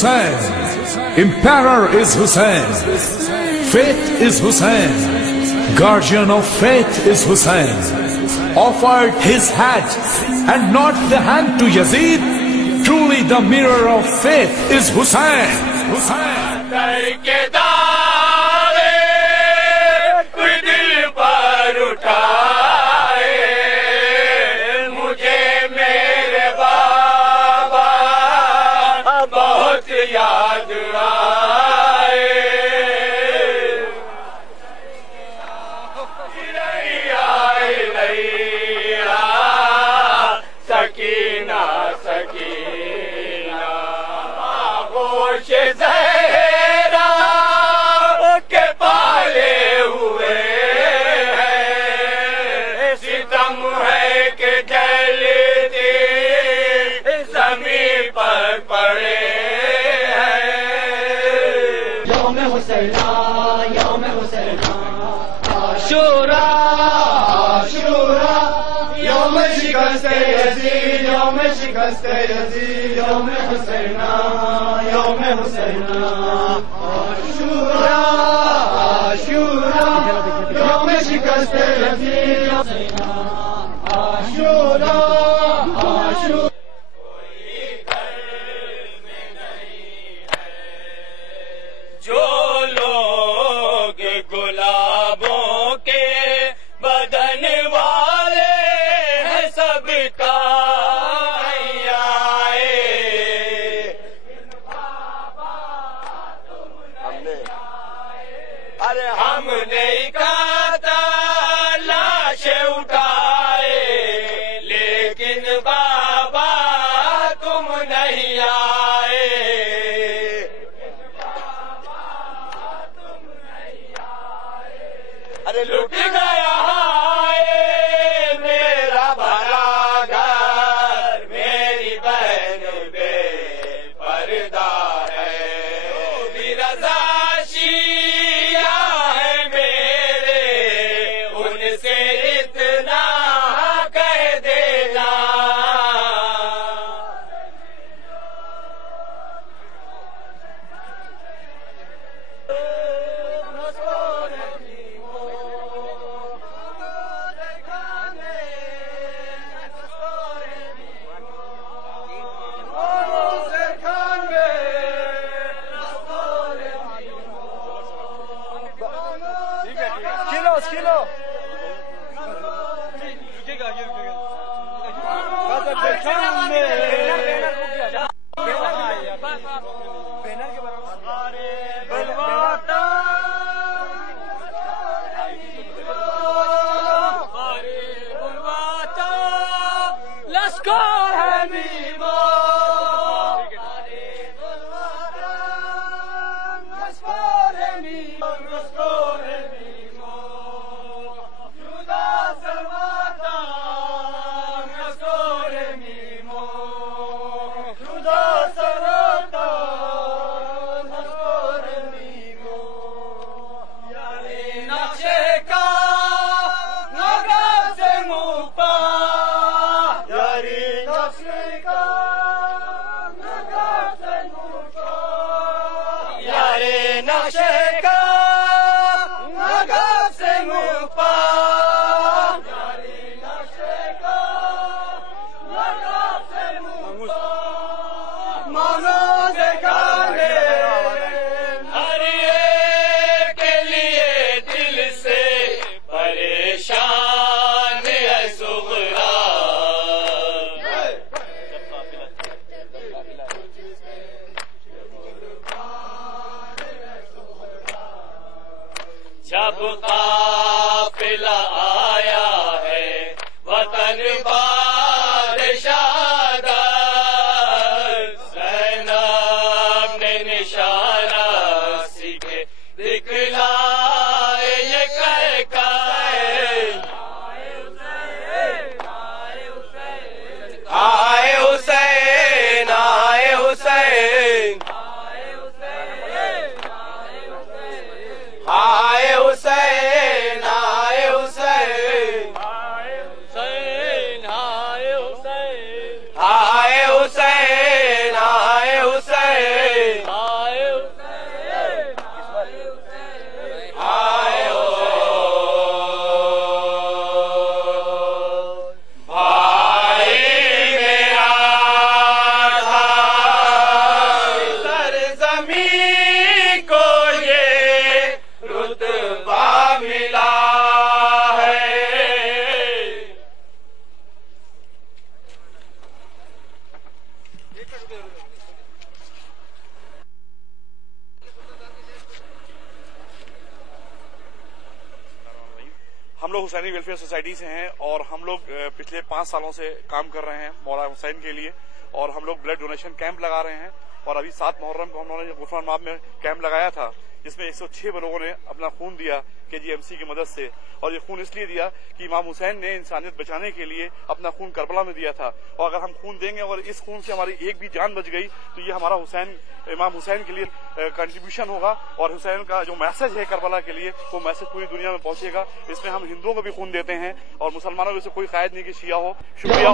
Hussain. Emperor is Hussain. Faith is Hussain. Guardian of faith is Hussain. Offered his hat and not the hand to Yazid. Truly the mirror of faith is Hussain. Hussain. Hussaini welfare society سے ہیں اور ہم لوگ پچھلے 5 سالوں سے کام کر رہے ہیں مولانا حسین کے لیے، اور ہم لوگ بلڈ ڈونیشن کیمپ لگا رہے ہیں. اور ابھی 7 محرم کو ہم لوگوں نے غفران ماب میں کیمپ لگایا تھا، جس میں 106 لوگوں نے اپنا خون دیا KGMC کی مدد سے. اور یہ خون اس لیے دیا کہ امام حسین نے انسانیت بچانے کے لیے اپنا خون کربلا میں دیا تھا، اور اگر ہم خون دیں گے اور اس خون سے ہماری ایک بھی جان بچ گئی تو یہ ہمارا امام حسین کے لیے کنٹریبیوشن ہوگا، اور حسین کا جو میسج ہے کربلا کے لیے وہ میسج پوری دنیا میں پہنچے گا. اس میں ہم ہندوؤں کو بھی خون دیتے ہیں اور مسلمانوں میں سے کوئی قائد نہیں کہ شیعہ ہو. شکریہ.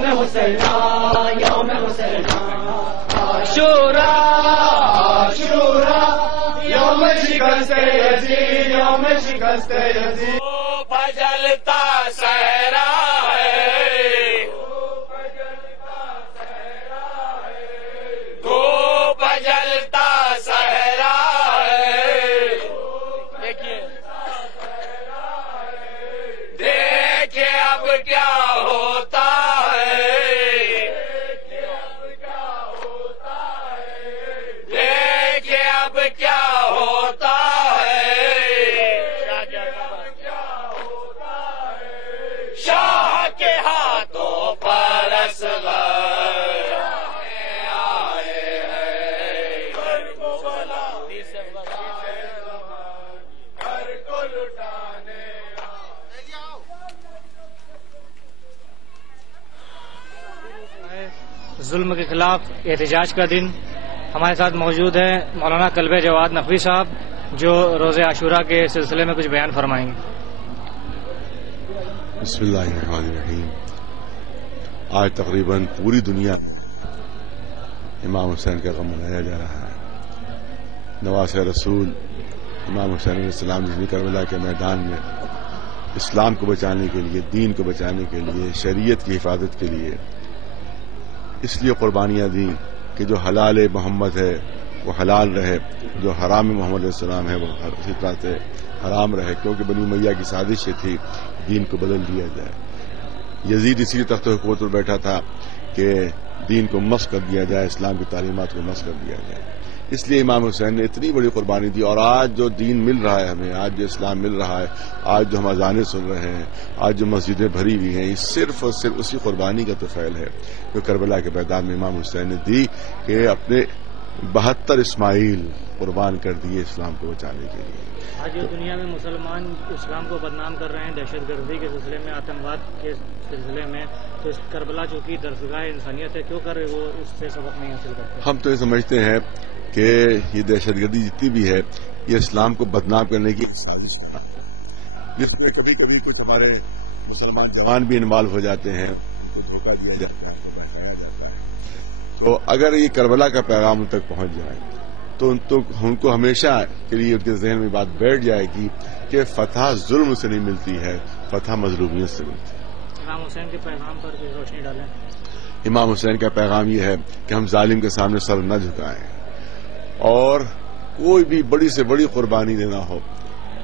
بجلتا صحرا ہے، تو بجلتا صحرا ہے. دیکھیے اب کیا ہوتا ہے، دیکھیے اب کیا ہوتا ہے. شاہ کے ہاتھوں پر اصغر آئے ہیں، گھر کو لٹانے. ظلم کے خلاف احتجاج کا دن. ہمارے ساتھ موجود ہیں مولانا کلب جواد نقوی صاحب، جو روزہ عاشورہ کے سلسلے میں کچھ بیان فرمائیں گے. بسم اللہ الرحمن الرحیم. آج تقریباً پوری دنیا میں امام حسین کا غم منایا جا رہا ہے. نواسہ رسول امام حسین علیہ السلام جس نے کربلا کے میدان میں اسلام کو بچانے کے لیے، دین کو بچانے کے لیے، شریعت کی حفاظت کے لیے اس لیے قربانیاں دیں کہ جو حلال محمد ہے وہ حلال رہے، جو حرام محمد علیہ السلام ہے وہ اسی طرح سے حرام رہے، کیونکہ بنی امیہ کی سازش یہ تھی دین کو بدل دیا جائے. یزید اسی تخت حکومت پر بیٹھا تھا کہ دین کو مسخ کر دیا جائے، اسلام کی تعلیمات کو مسخ کر دیا جائے. اس لیے امام حسین نے اتنی بڑی قربانی دی. اور آج جو دین مل رہا ہے ہمیں، آج جو اسلام مل رہا ہے، آج جو ہم اذانیں سن رہے ہیں، آج جو مسجدیں بھری ہوئی ہیں، یہ صرف اور صرف اسی قربانی کا طفیل ہے جو کربلا کے میدان میں امام حسین نے دی کہ اپنے 72 اسماعیل قربان کر دیے اسلام کو بچانے کے لیے. آج دنیا میں مسلمان اسلام کو بدنام کر رہے ہیں دہشت گردی کے سلسلے میں، آتنکواد کے سلسلے میں، تو اس کربلا چونکہ درسگاہ انسانیت ہے، کیوں کر وہ اس سے سبق نہیں حاصل کرتے؟ ہم تو یہ سمجھتے ہیں کہ یہ دہشت گردی جتنی بھی ہے یہ اسلام کو بدنام کرنے کی سازش ہے، جس میں کبھی کبھی کچھ ہمارے مسلمان جوان بھی انوالو ہو جاتے ہیں، تو دھوکہ دیا جاتا ہے، بہکایا جاتا ہے. تو اگر یہ کربلا کا پیغام ان تک پہنچ جائے تو ان کو ہمیشہ کے لیے ان کے ذہن میں بات بیٹھ جائے گی کہ فتح ظلم سے نہیں ملتی ہے، فتح مظلومیت سے ملتی ہے. امام حسین کے پیغام پر کچھ روشنی ڈالیں. امام حسین کا پیغام یہ ہے کہ ہم ظالم کے سامنے سر نہ جھکائیں، اور کوئی بھی بڑی سے بڑی قربانی دینا ہو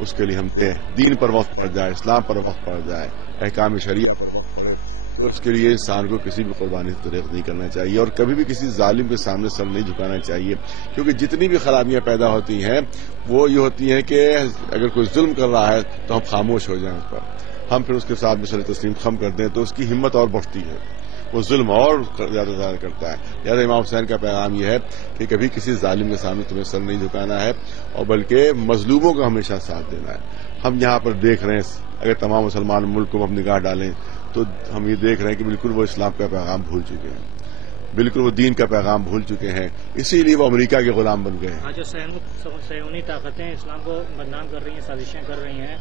اس کے لیے ہم دیں. دین پر وقت پڑ جائے، اسلام پر وقت پڑ جائے، احکام شریعہ پر وقت پڑے، تو اس کے لیے انسان کو کسی بھی قربانی سے دریغ نہیں کرنا چاہیے، اور کبھی بھی کسی ظالم کے سامنے سر نہیں جھکانا چاہیے. کیونکہ جتنی بھی خرابیاں پیدا ہوتی ہیں وہ یہ ہوتی ہیں کہ اگر کوئی ظلم کر رہا ہے تو ہم خاموش ہو جائیں اس پر، ہم پھر اس کے ساتھ مثل تسلیم خم کر دیں تو اس کی ہمت اور بڑھتی ہے، وہ ظلم اور زیادہ زیادہ کرتا ہے. لہٰذا امام حسین کا پیغام یہ ہے کہ کبھی کسی ظالم کے سامنے تمہیں سر نہیں جھکانا ہے، اور بلکہ مظلوموں کا ہمیشہ ساتھ دینا ہے. ہم یہاں پر دیکھ رہے ہیں اگر تمام مسلمان ملک کو ہم نگاہ ڈالیں تو ہم یہ دیکھ رہے ہیں کہ بالکل وہ اسلام کا پیغام بھول چکے ہیں، بالکل وہ دین کا پیغام بھول چکے ہیں، اسی لیے وہ امریکہ کے غلام بن گئے ہیں. آج جو صہیونی طاقتیں اسلام کو بدنام کر رہی ہیں، سازشیں کر رہی ہیں،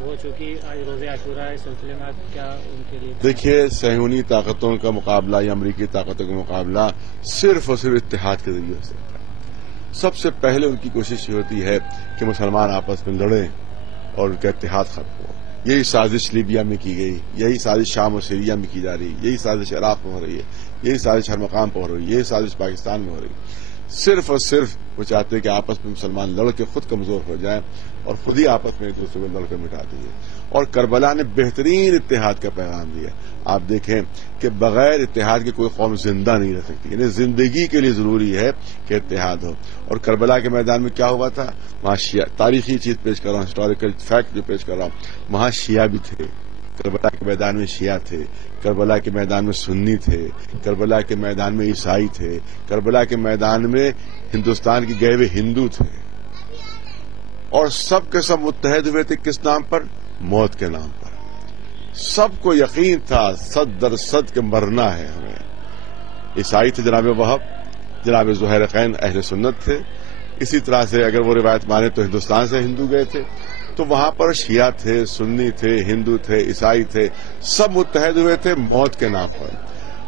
وہ چونکہ آج روزہ عاشورہ اس سلسلے میں کیا ان کے لیے؟ دیکھیے، صہیونی طاقتوں کا مقابلہ یا امریکی طاقتوں کا مقابلہ صرف اور صرف اتحاد کے ذریعے ہو سکتا ہے. سب سے پہلے ان کی کوشش یہ ہوتی ہے کہ مسلمان آپس میں لڑیں اور ان کا اتحاد ختم ہو. یہی سازش لیبیا میں کی گئی، یہی سازش شام اور سیریا میں کی جا رہی، یہی سازش عراق میں ہو رہی ہے، یہی سازش ہر مقام پر ہو رہی ہے، یہی سازش پاکستان میں ہو رہی ہے. صرف اور صرف وہ چاہتے ہیں کہ آپس میں مسلمان لڑ کے خود کمزور ہو جائیں اور خود ہی آپس میں ایک دوسرے کو لڑ کر مٹا دیے. اور کربلا نے بہترین اتحاد کا پیغام دیا. آپ دیکھیں کہ بغیر اتحاد کے کوئی قوم زندہ نہیں رہ سکتی، یعنی زندگی کے لیے ضروری ہے کہ اتحاد ہو. اور کربلا کے میدان میں کیا ہوا تھا؟ وہاں شیعہ، تاریخی چیز پیش کر رہا ہوں، ہسٹوریکل فیکٹ جو پیش کر رہا ہوں، وہاں شیعہ بھی تھے، کربلا کے میدان میں شیعہ تھے، کربلا کے میدان میں سنی تھے، کربلا کے میدان میں عیسائی تھے، کربلا کے میدان میں ہندوستان کے گئے ہوئے ہندو تھے، اور سب کے سب متحد ہوئے تھے کس نام پر؟ موت کے نام پر۔ سب کو یقین تھا صد در صد کے مرنا ہے ہمیں۔ عیسائی تھے جناب وہب، جناب زہیرقین اہل سنت تھے، اسی طرح سے اگر وہ روایت مانے تو ہندوستان سے ہندو گئے تھے، تو وہاں پر شیعہ تھے، سنی تھے، ہندو تھے، عیسائی تھے، سب متحد ہوئے تھے موت کے نام پر۔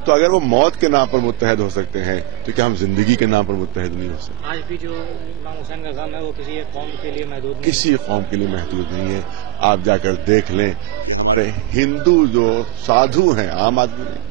تو اگر وہ موت کے نام پر متحد ہو سکتے ہیں تو کیا ہم زندگی کے نام پر متحد نہیں ہو سکتے؟ آج بھی جو امام حسین کا غم ہے وہ کسی ایک قوم کے لیے محدود نہیں، کسی قوم کے لیے محدود نہیں ہے۔ آپ جا کر دیکھ لیں کہ ہمارے ہندو جو سادھو ہیں، عام آدمی نہیں،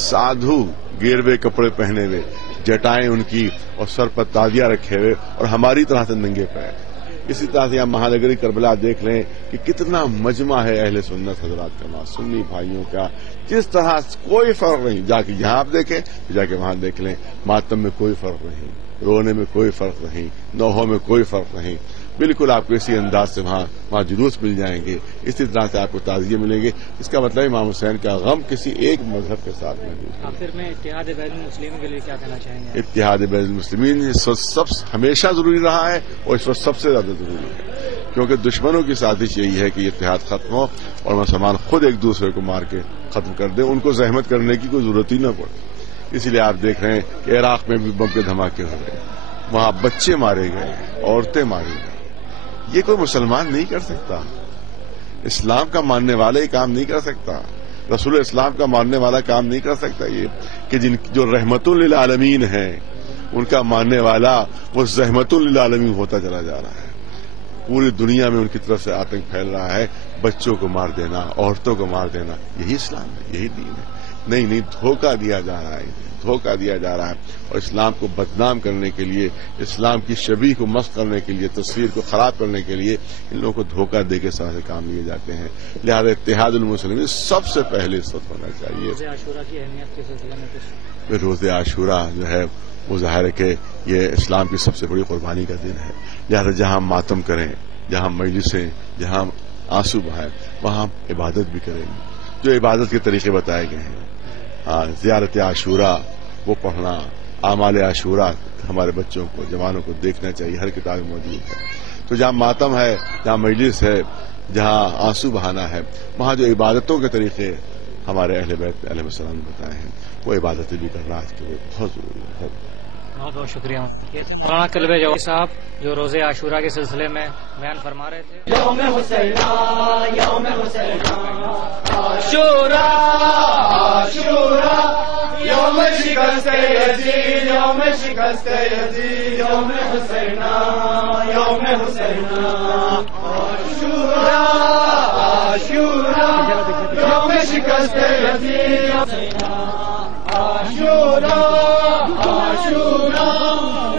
سادھو گیروے کپڑے پہنے ہوئے، جٹائیں ان کی اور سر پر تاجیاں رکھے ہوئے، اور ہماری طرح سے ننگے پیر۔ اسی طرح سے آپ مہانگری کربلا دیکھ لیں کہ کتنا مجمع ہے اہل سنت حضرات کا، وہاں سنی بھائیوں کا، جس طرح کوئی فرق نہیں۔ جا کے یہاں آپ دیکھیں، جا کے وہاں دیکھ لیں، ماتم میں کوئی فرق نہیں، رونے میں کوئی فرق نہیں، نوحوں میں کوئی فرق نہیں، بالکل آپ کو اسی انداز سے وہاں جلوس مل جائیں گے، اسی طرح سے آپ کو تعزیے ملیں گے۔ اس کا مطلب امام حسین کا غم کسی ایک مذہب کے ساتھ نہیں۔ آخر میں اتحاد بین المسلمین کے لیے کیا کہنا چاہیں گے؟ اتحاد بین المسلمین اس وقت سب ہمیشہ ضروری رہا ہے، اور اس وقت سب سے زیادہ ضروری ہے، کیونکہ دشمنوں کی سازش یہی ہے کہ یہ اتحاد ختم ہو اور مسلمان خود ایک دوسرے کو مار کے ختم کر دیں، ان کو زحمت کرنے کی کوئی ضرورت ہی نہ پڑے۔ اسی لیے آپ دیکھ رہے ہیں کہ عراق میں بھی بم کے دھماکے ہو رہے ہیں، وہاں بچے مارے گئے، عورتیں ماری گئی۔ یہ کوئی مسلمان نہیں کر سکتا، اسلام کا ماننے والا یہ کام نہیں کر سکتا، رسول اسلام کا ماننے والا کام نہیں کر سکتا۔ یہ کہ جو رحمت للعالمین ہیں ان کا ماننے والا وہ زحمت للعالمین ہوتا چلا جا رہا ہے، پوری دنیا میں ان کی طرف سے آتنک پھیل رہا ہے، بچوں کو مار دینا، عورتوں کو مار دینا، یہی اسلام ہے، یہی دین ہے۔ نہیں، دھوکہ دیا جا رہا ہے، دھوکہ دیا جا رہا ہے، اور اسلام کو بدنام کرنے کے لیے، اسلام کی شبیہ کو مسخ کرنے کے لیے، تصویر کو خراب کرنے کے لیے ان لوگوں کو دھوکہ دے کے سارے کام لیے جاتے ہیں۔ لہذا اتحاد المسلمین سب سے پہلے اس وقت ہونا چاہیے۔ روزہ عاشورہ کی اہمیت کے سلسلے میں کچھ؟ روز عاشورہ جو ہے وہ ظاہر ہے کہ یہ اسلام کی سب سے بڑی قربانی کا دن ہے، لہذا جہاں ہم ماتم کریں، جہاں مجلسیں، جہاں آنسو بہائیں، وہاں ہم عبادت بھی کریں گے، جو عبادت کے طریقے بتائے گئے ہیں۔ زیارت عاشورہ وہ پڑھنا، اعمال عاشورہ ہمارے بچوں کو، جوانوں کو دیکھنا چاہیے، ہر کتاب میں موجود ہے۔ تو جہاں ماتم ہے، جہاں مجلس ہے، جہاں آنسو بہانا ہے، وہاں جو عبادتوں کے طریقے ہمارے اہل بیت علیہ السلام نے بتائے ہیں وہ عبادتیں بھی کرنا آج کے لیے بہت ضروری ہے۔ بہت بہت شکریہ مولانا قلبِ جواد صاحب جو روزہ عاشورہ کے سلسلے میں بیان فرما رہے تھے۔ یوم حسینہ، یوم حسینہ، عاشورہ، عاشورہ، یوم شکست یزید، یوم شکست یزید، یوم حسینہ، یوم حسینہ، عاشورہ، عاشورہ، یوم شکست یزید، عاشورہ، عاشورہ،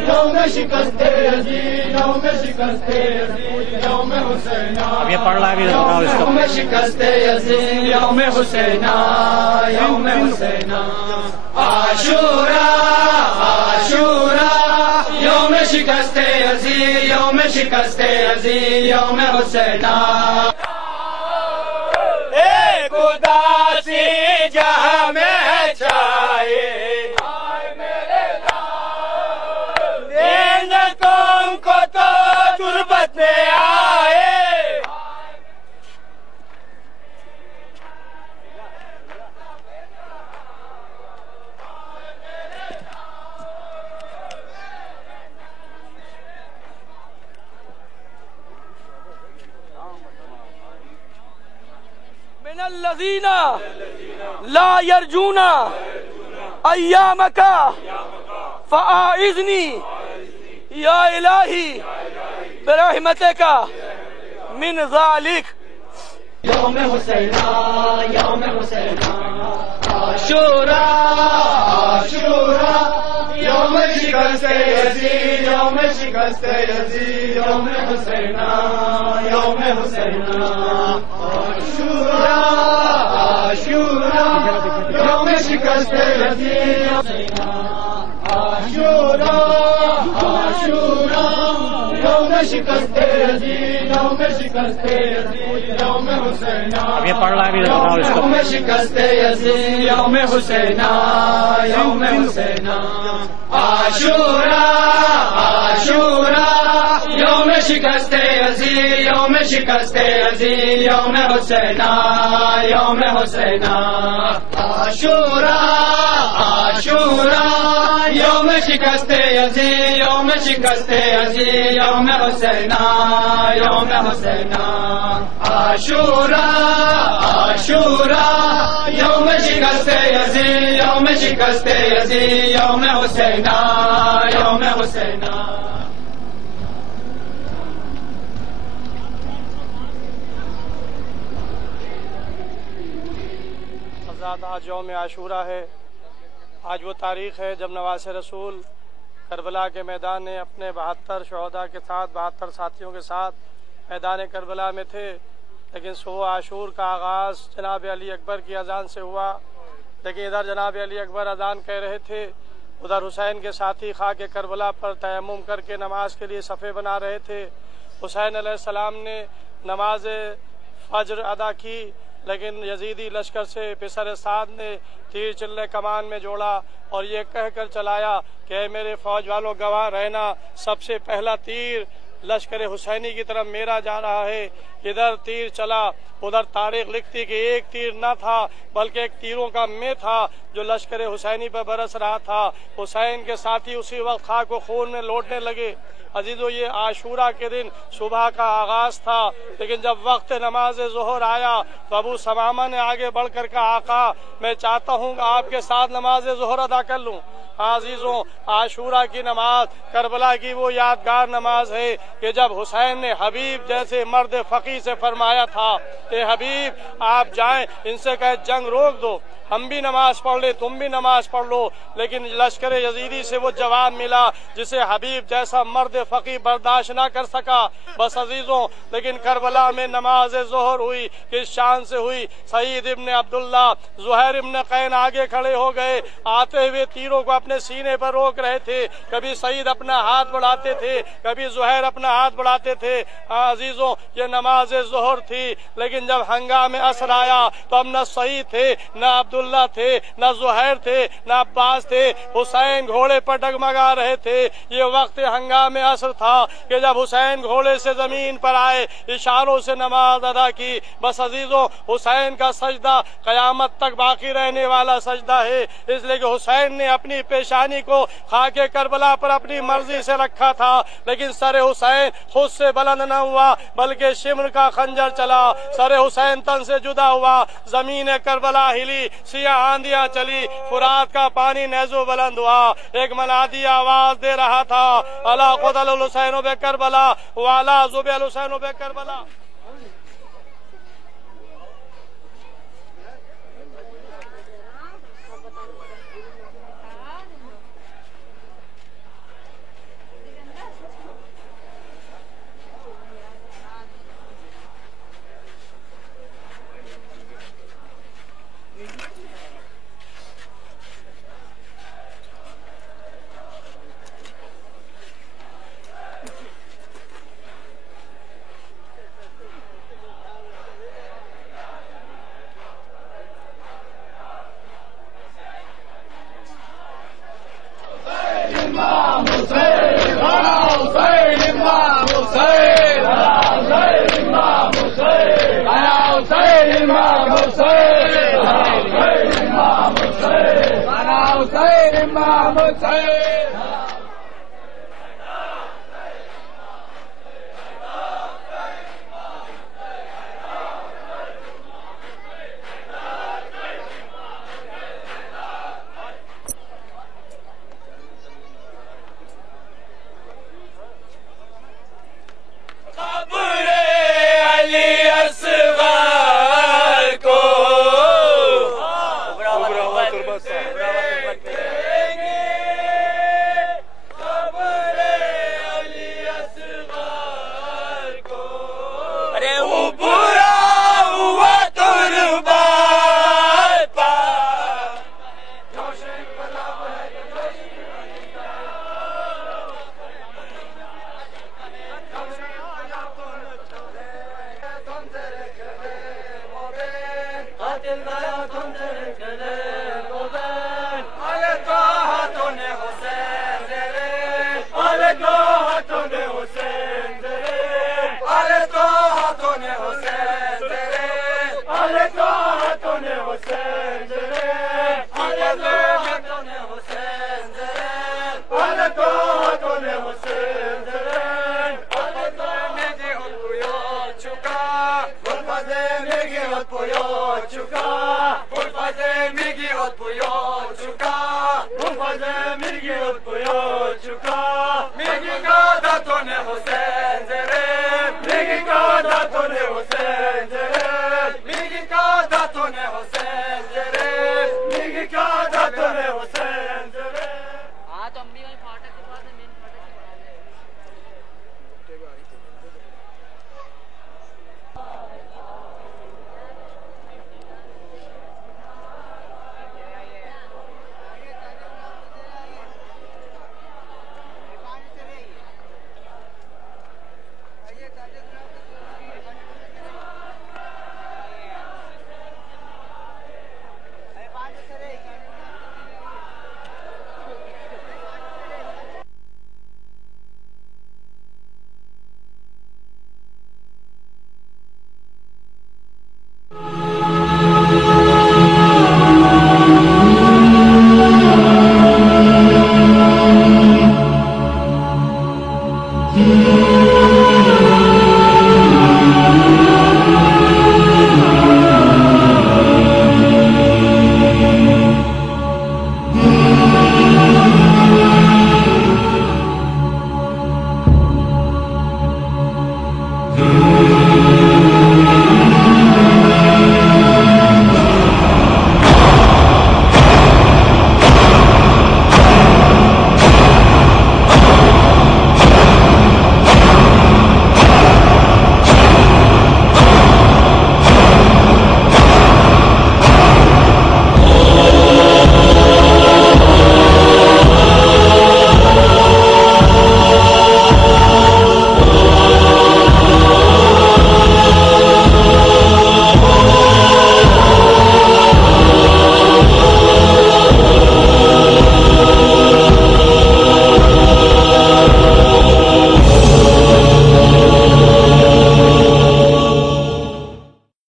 یوم شکست یزید، یوم شکست یزید، یوم حسینہ۔ اب یہ پڑھ رہا ہے بھی اس کو۔ یوم شکست یزید، یوم حسینہ، یوم حسینہ، عاشورہ، عاشورہ، یوم شکست یزید، یوم شکست یزید، یوم حسینہ۔ ایک اداسی جہاں میں چھائے، قوم کو تو تربت میں آئے، من الذین لا یرجون ایامک فاعذنی یا الہی برحمتک من ذالک۔ یوم حسینہ، یوم حسینہ، عاشورہ، عاشورہ، یوم شکست یزید، یوم شکست یزید، یوم حسینہ، یوم حسینہ، عاشورہ، عاشورہ، یوم شکست یزید، عاشورہ، عاشورہ، یوم شکست یزید یوم شکست یزید یوم حسین اب یہ پڑھ رہا ہے بھی بتاؤ اس کو. یوم شکست یزید یوم حسین یوم حسین عاشورا عاشورا یوم شکست یزید یوم شکست یزید یوم حسین یوم حسین عاشورا عاشورا یوم شکست یزید یوم شکست یزید یوم حسین یوم حسین عاشورا عاشورا یوم شکست یزید یوم شکست یزید یوم حسین یوم حسین. آج یوم عاشورہ ہے. آج وہ تاریخ ہے جب نواز رسول کربلا کے میدان میں اپنے 72 شہداء کے ساتھ 72 ساتھیوں کے ساتھ میدان کربلا میں تھے. لیکن صبح عاشور کا آغاز جناب علی اکبر کی اذان سے ہوا. لیکن ادھر جناب علی اکبر اذان کہہ رہے تھے, ادھر حسین کے ساتھی خاک کربلا پر تیمم کر کے نماز کے لیے صفے بنا رہے تھے. حسین علیہ السلام نے نماز فجر ادا کی, لیکن یزیدی لشکر سے پسر سعد نے تیر چلے کمان میں جوڑا اور یہ کہہ کر چلایا کہ اے میرے فوج والوں گواہ رہنا, سب سے پہلا تیر لشکر حسینی کی طرف میرا جا رہا ہے. ادھر تیر چلا, ادھر تاریخ لکھتی کہ ایک تیر نہ تھا بلکہ ایک تیروں کا میں تھا جو لشکر حسینی پر برس رہا تھا. حسین کے ساتھی اسی وقت خاک و خون میں لوٹنے لگے. عزیزو, یہ عاشورہ کے دن صبح کا آغاز تھا, لیکن جب وقت نماز ظہر آیا تو ابو ثمامہ نے آگے بڑھ کر کہا آقا میں چاہتا ہوں کہ آپ کے ساتھ نماز ظہر ادا کر لوں. عزیزوں, عاشورہ کی نماز کربلا کی وہ یادگار نماز ہے کہ جب حسین نے حبیب جیسے مرد فقی سے فرمایا تھا اے حبیب آپ جائیں ان سے کہے جنگ روک دو, ہم بھی نماز پڑھ لے تم بھی نماز پڑھ لو. لیکن لشکر یزیدی سے وہ جواب ملا جسے حبیب جیسا مرد فقی برداشت نہ کر سکا. بس عزیزوں, لیکن کربلا میں نماز ظہر ہوئی کس شان سے ہوئی. سعید ابن عبداللہ, زہیر ابن قین آگے کھڑے ہو گئے, آتے ہوئے تیروں کو اپنے سینے پر روک رہے تھے. کبھی سعید اپنا ہاتھ بڑھاتے تھے, کبھی زہیر اپنا ہاتھ بڑھاتے تھے. عزیزوں, یہ نماز ظہر تھی, لیکن جب ہنگام عصر آیا تو اب نہ سعید تھے نہ عبداللہ تھے نہ زہیر تھے نہ عباس تھے. حسین گھوڑے پر ڈگمگا رہے تھے. یہ وقت ہنگام عصر تھا کہ جب حسین گھوڑے سے زمین پر آئے, اشاروں سے نماز ادا کی. بس عزیزوں, حسین کا سجدہ قیامت تک باقی رہنے والا سجدہ ہے, اس لیے کہ حسین نے اپنی پیشانی کو خاک کربلا پر اپنی مرضی سے رکھا تھا, لیکن سر حسین خود سے بلند نہ ہوا بلکہ شمر کا خنجر چلا. سر حسین تن سے جدا ہوا, زمین کربلا ہلی, سیاہ آندیاں چلی, فرات کا پانی نیزو بلند ہوا. ایک منادی آواز دے رہا تھا الا قتل الحسین بے کربلا والا ذبح الحسین بے کربلا. امام حسین